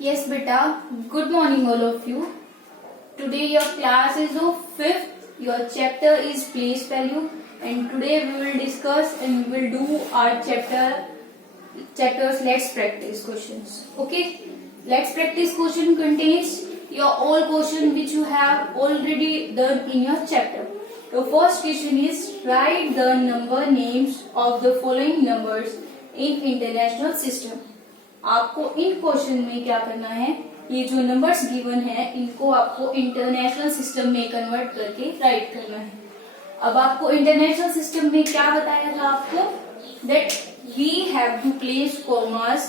Yes, beta. Good morning, all of you. Today your class is of fifth. Your chapter is place value, and today we will discuss and we will do our chapters. Let's practice questions. Okay. Let's practice question contains your all question which you have already done in your chapter. The first question is write the number names of the following numbers in international system. आपको इन question में क्या करना है, ये जो numbers given है इनको आपको इंटरनेशनल सिस्टम में कन्वर्ट करके राइट करना है। अब आपको इंटरनेशनल सिस्टम में क्या बताया था आपको, that we have to place commas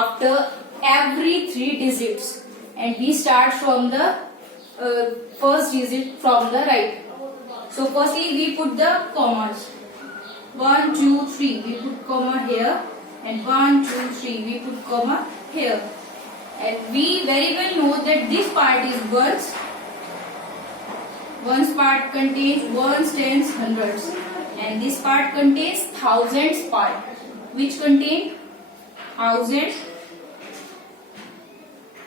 after every 3 digits and we start from the first digit from the right. So firstly we put the commas 1 2 3, we put comma here, and 1 2 3 we put comma here, and we very well know that this part is ones. Ones part contains ones, tens, hundreds, and this part contains thousands part, which contain thousands,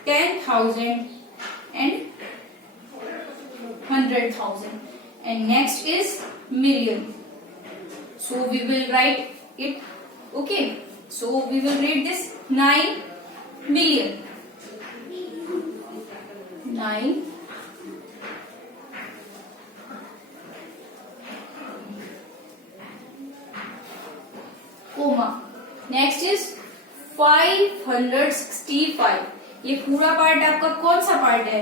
10,000 and 100,000, and next is million. So we will write it. Okay, so we will write this 9 million. 9 comma. Next is 565. ये पूरा part आपका कौन सा part है,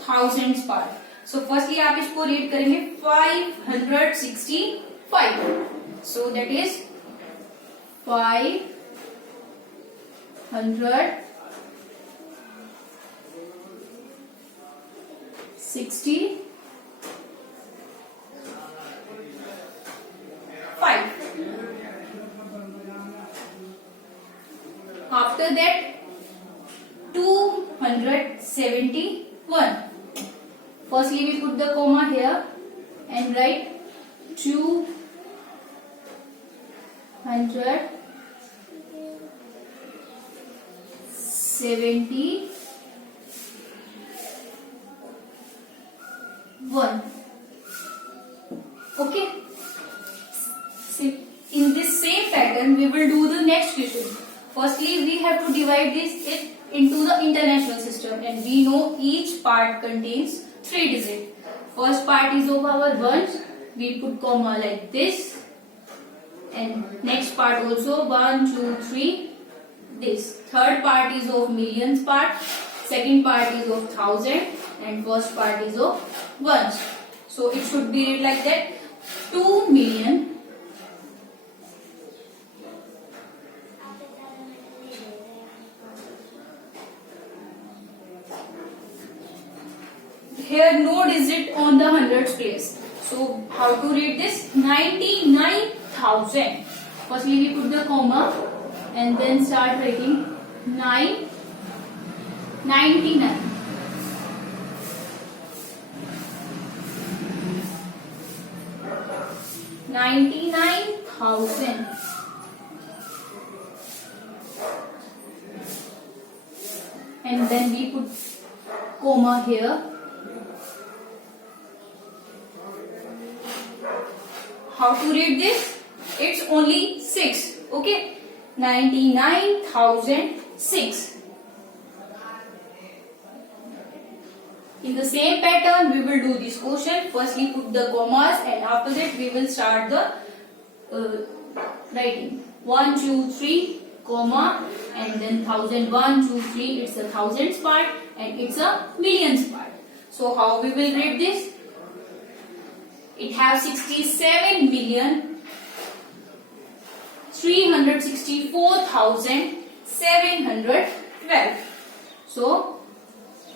thousands part. So firstly आप इसको read करेंगे 565, so that is 565। After that 271. Firstly we put the comma here and write 271. Okay. See, in this same pattern we will do the next question. Firstly we have to divide this into the international system, and we know each part contains 3 digits. First part is of our ones, we put comma like this, and next part also 1 2 3 this. Third part is of millions part, second part is of thousand, and first part is of ones. So it should be read like that: 2 million here no digit on the hundreds place. So how to read this? 99,000. Firstly we put the comma and then start writing 99. 99,000. And then we put comma here. How to read this? It's only 6. Okay, 99,006. In the same pattern we will do this question. Firstly put the commas, and after that we will start the writing 1 2 3 comma, and then 1000 1 2 3, it's a thousands part and it's a millions part. So how we will read this? It has 67,364,712. So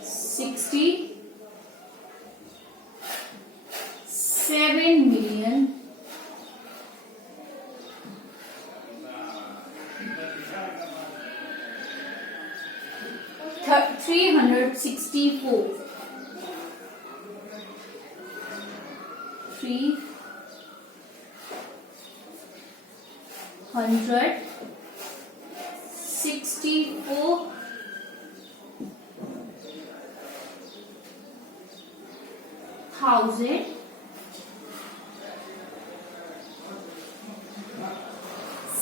67,000,000 364 364 thousand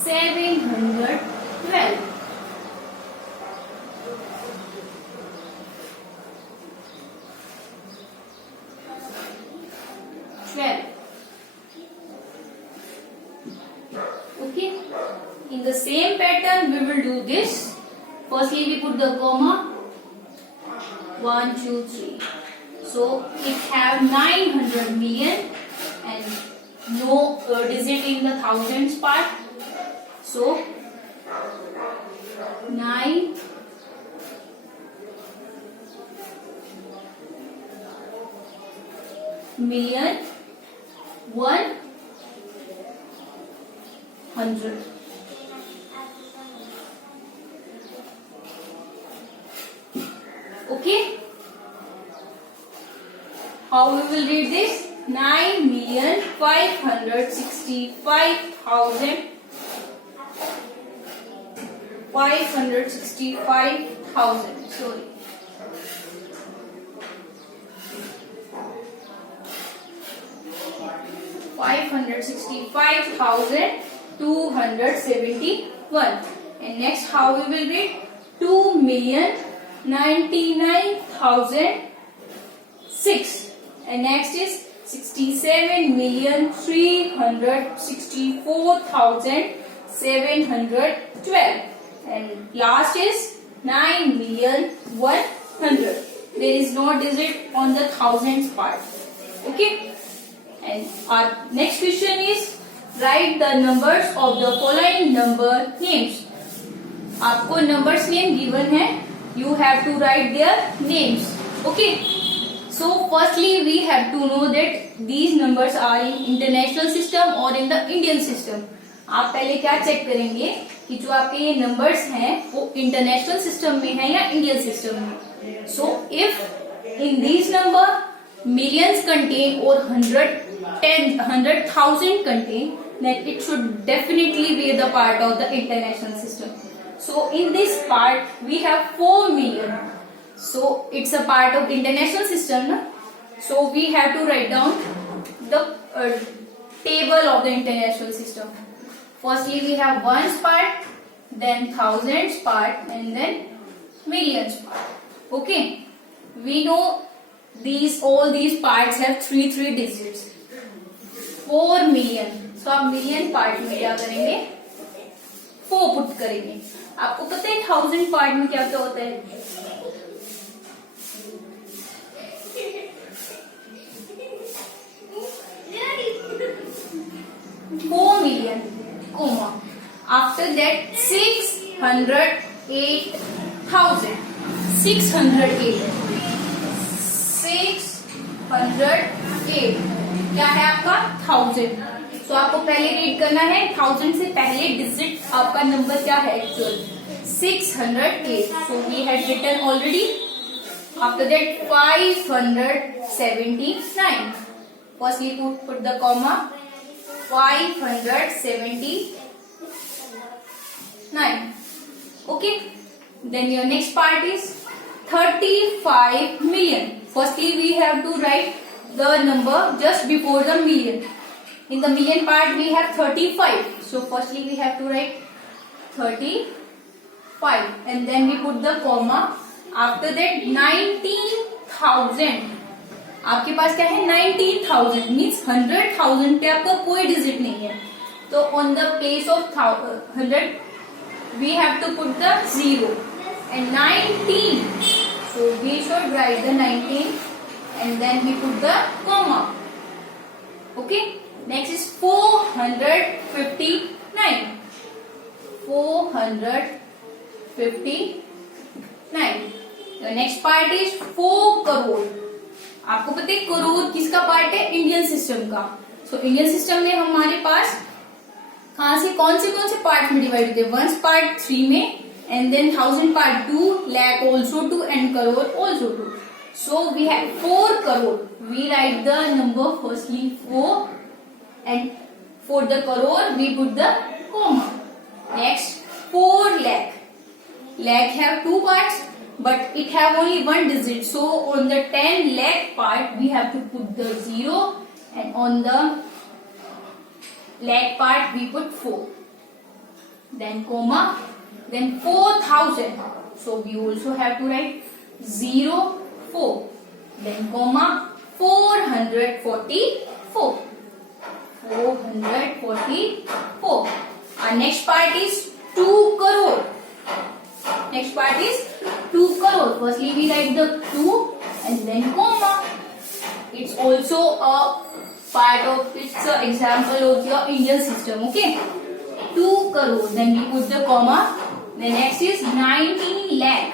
712. Okay, in the same pattern we will do this. Firstly we put the comma, 1 2 3. So it have 900 million and no digit in the thousands part. So 9 million 100. Okay, how we will read this? 9,565,000. 565,000. Sorry. $565,271. And next, how we will read? 2,099,006. And next is 67,364,712. And last is 9,100,000. There is no digit on the thousands part. Okay. And our next question is write the numbers of the following number names. आपको numbers name given है. You have to write their names. Okay. So firstly we have to know that these numbers are in international system or in the Indian system. आप पहले क्या check करेंगे कि जो आपके ये नंबर्स हैं वो इंटरनेशनल सिस्टम में है या इंडियन सिस्टम में. So if in this number millions contain or 100,000 contain, then it should definitely be the part of the international system. So in this part we have 4 million. So it's a part of international system, no? So we have to write down the table of the international system. Firstly we have ones part, then thousands part, and then millions part. Okay, we know all these parts have 3 digits. 4 million. So आप million part में क्या करेंगे? 4 put करेंगे. आपको पता है 1000 part में क्या क्या होता है? 4 million, comma. After that 608,000. 608. 608 क्या है आपका 1000. तो आपको पहले रीड करना है 1000 से पहले डिजिट आपका नंबर क्या है actual 608. So we had written already. After that 579. Firstly put the comma 579. Okay, then your next part is 35 million. Firstly, we have to write the number just before the million. In the million part, we have 35. So, firstly, we have to write 35. And then we put the comma. After that, 19,000. आपके पास क्या है 19,000 means 100,000 पे आपका कोई digit नहीं है. तो on the place of 100, we have to put the 0. And 19. So we should write the 19 and then we put the comma. Okay. Next is 459. 459. The next part is 4 crore. आपको पता है करोड़ किसका पार्ट है? Indian system का. So Indian system में हमारे पास कहां से कौन से पार्ट में डिवाइड होते हैं? वंस पार्ट 3 में, and then 1000 part 2, lakh also 2, and crore also 2. So we have 4 crore. We write the number firstly 4, and for the crore we put the comma. Next 4 lakh. lakh have two parts, but it have only one digit. So on the 10 lakh part, we have to put the 0, and on the lakh part, we put 4. Then comma, then 4,000. So we also have to write 0, 4. Then comma, 444. 444. Our next part is 2 crore. Next part is 2 crore. Firstly, we write the 2 and then comma. It's also a part of, it's an example of your Indian system. Okay. 2 crore. Then we put the comma. The next is 19 lakh.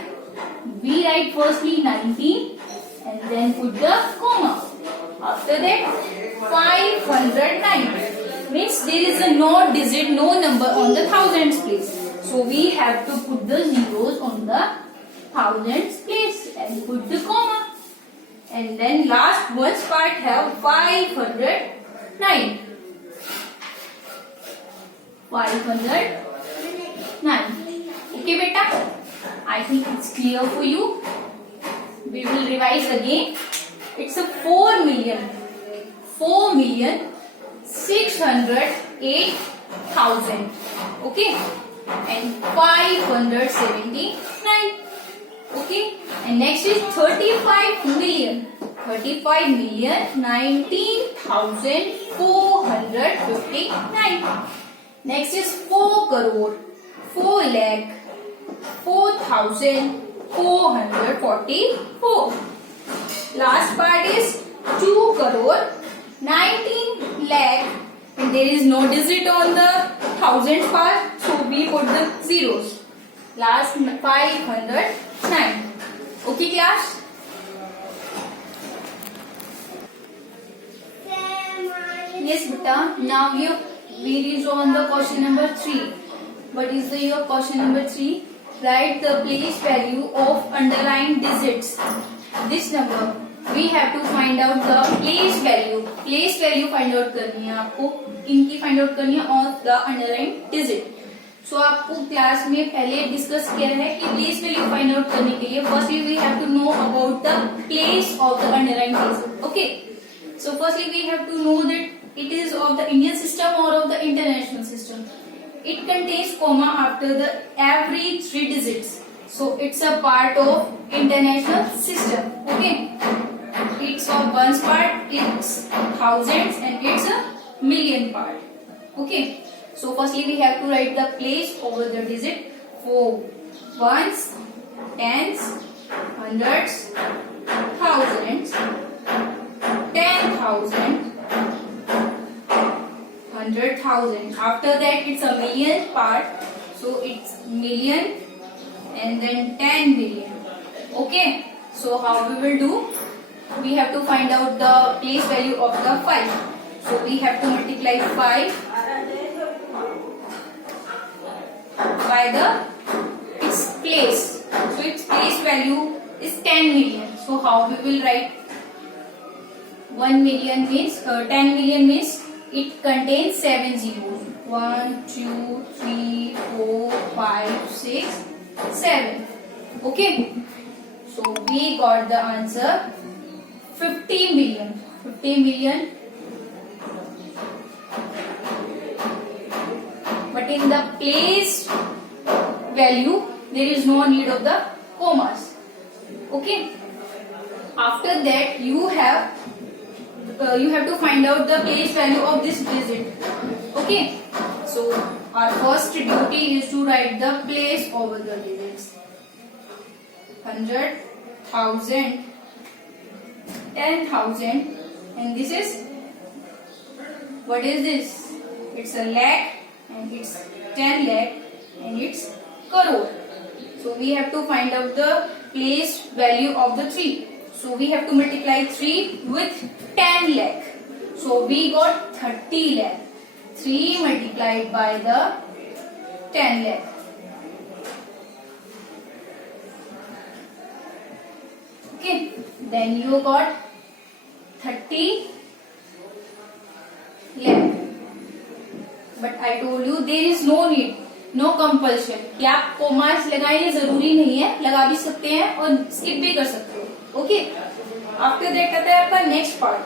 We write firstly 19 and then put the comma. After that, 509. Means there is a no digit, no number on the thousands place. So we have to put the zeros on the thousands place and put the comma. And then last one's part have 509. 509. Okay, beta? I think it's clear for you. We will revise again. It's a 4,608,000. Okay, and 579. Okay, and next is 35 million. 19,459. Next is 4 crore. 4 lakh. 4,444. Last part is 2 crore. 19 lakh. And there is no digit on the thousands part, so we put the zeros. Last 509. Okay, class? Yes, beta. Now we reach on the question number 3. What is your question number 3? Write the place value of underlined digits. This number. We have to find out the place value. Place value find out करनी है आपको. इनकी find out करनी है और the underlined digit. So आपको class में पहले डिस्कस किया है कि place value find out करने के लिए firstly we have to know about the place of the underlined digit. Okay. So firstly we have to know that it is of the Indian system or of the international system. It contains comma after the every 3 digits. So it's a part of international system. Okay. It's of ones part, it's thousands, and it's a million part. Okay. So firstly we have to write the place over the digit for ones, tens, hundreds, thousands, 10,000, 100,000. After that it's a million part. So it's million and then 10 million. Okay. So how we will do? We have to find out the place value of the 5. So we have to multiply 5 by the its place. So its place value is 10 million. So how we will write? 1 million means 10 million means it contains 7 zeros. 1, 2, 3, 4, 5, 6, 7. Okay. So we got the answer 50 million. 50 million. But in the place value, there is no need of the commas. Okay. After that, you have to find out the place value of this digit. Okay. So our first duty is to write the place over the digits. 100, 1000, 10,000, and this is, what is this? It's a lakh, and it's 10 lakh, and it's crore. So we have to find out the place value of the 3. So we have to multiply 3 with 10 lakh. So we got 30 lakh. 3 multiplied by the 10 lakh. Okay. Then you got 30 lakh. But I told you there is no need. No compulsion कि आप commas लगाएं, ये जरूरी नहीं है, लगा भी सकते हैं और स्किप भी कर सकते हो. ओके, आफ्टर दैट आता है आपका next part.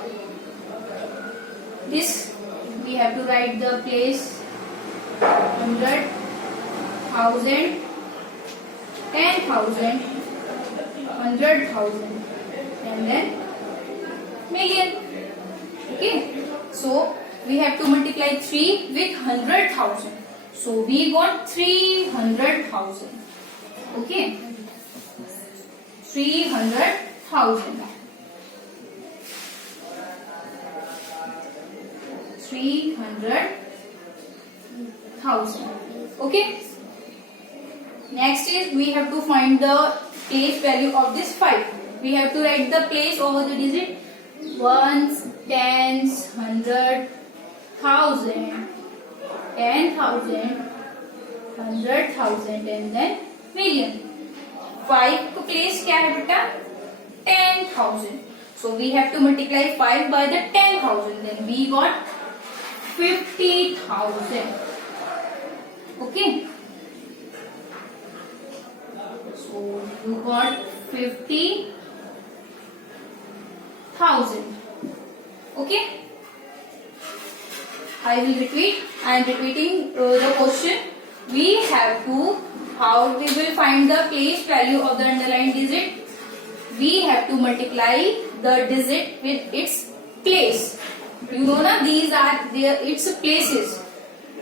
This we have to write the place 100, 1000, 10,000, 100,000 and then million. Okay, so we have to multiply 3 with 100,000. So we got 300,000. Okay, 300,000. 300,000. Okay. Next is we have to find the place value of this 5. We have to write the place over the digit ones, tens, 100, 1000, 10,000, 100,000 and then million. 5 को place क्या है बेटा? 10,000. So we have to multiply 5 by the 10,000. Then we got 50,000. Okay. So you got 50,000. Okay. I will repeat. I am repeating the question. We have to, how we will find the place value of the underlined digit? We have to multiply the digit with its place. You know na, these are their its places.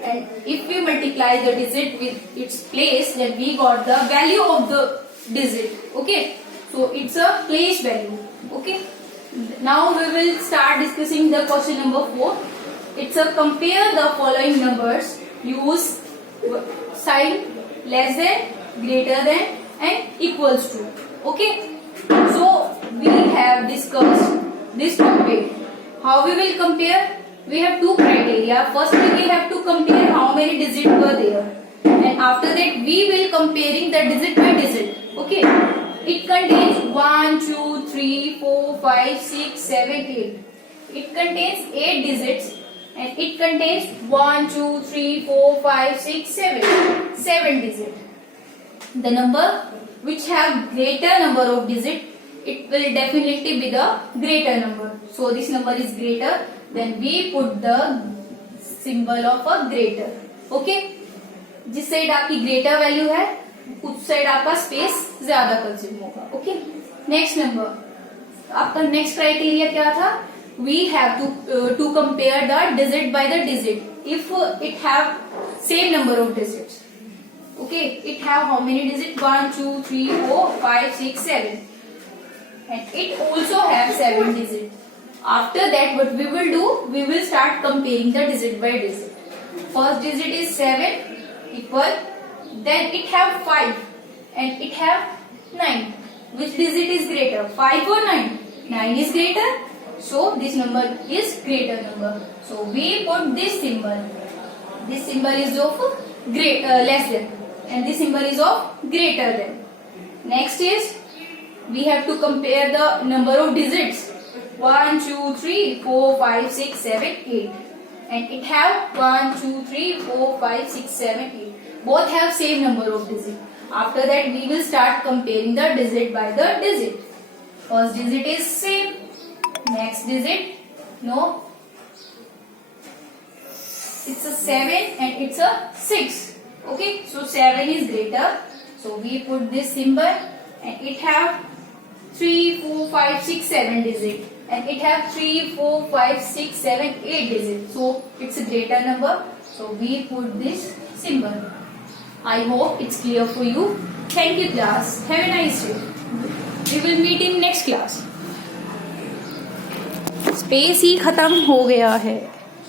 And if we multiply the digit with its place, then we got the value of the digit. Okay, so it's a place value. Okay, now we will start discussing the question number 4. It's a compare the following numbers. Use sign less than, greater than and equals to. Okay, so we have discussed this topic. How we will compare? We have two criteria. First we have to compare how many digits were there, and after that we will comparing the digit by digit. Okay, it contains 1, 2, 3, 4, 5, 6, 7, 8. It contains 8 digits and it contains 1, 2, 3, 4, 5, 6, 7 digits. The number which have greater number of digits, it will definitely be the greater number. So this number is greater, then we put the symbol of a greater. Okay, जिस side आपकी greater value है उस side आपका space ज्यादा consume होगा. Okay, next number, आपका next criteria क्या था? We have to compare the digit by the digit if it have same number of digits. Okay, it have how many digit? 1, 2, 3, 4, 5, 6, 7 and it also have 7 digits. After that what we will do? We will start comparing the digit by digit. First digit is 7 equal, then it have 5 and it have 9. Which digit is greater, 5 or 9? 9 is greater, so this number is greater number. So we put this symbol. This symbol is of less than and this symbol is of greater than. Next is we have to compare the number of digits 1, 2, 3, 4, 5, 6, 7, 8 and it have 1, 2, 3, 4, 5, 6, 7, 8. Both have same number of digits. After that we will start comparing the digit by the digit. First digit is same, next digit no, it's a 7 and it's a 6. Okay, so 7 is greater, so we put this symbol and it have 3, 4, 5, 6, 7 digits and it have 3, 4, 5, 6, 7, 8 digits. So it's a greater number. So we put this symbol. I hope it's clear for you. Thank you class. Have a nice day. We will meet in next class. Space ही खत्म हो गया है.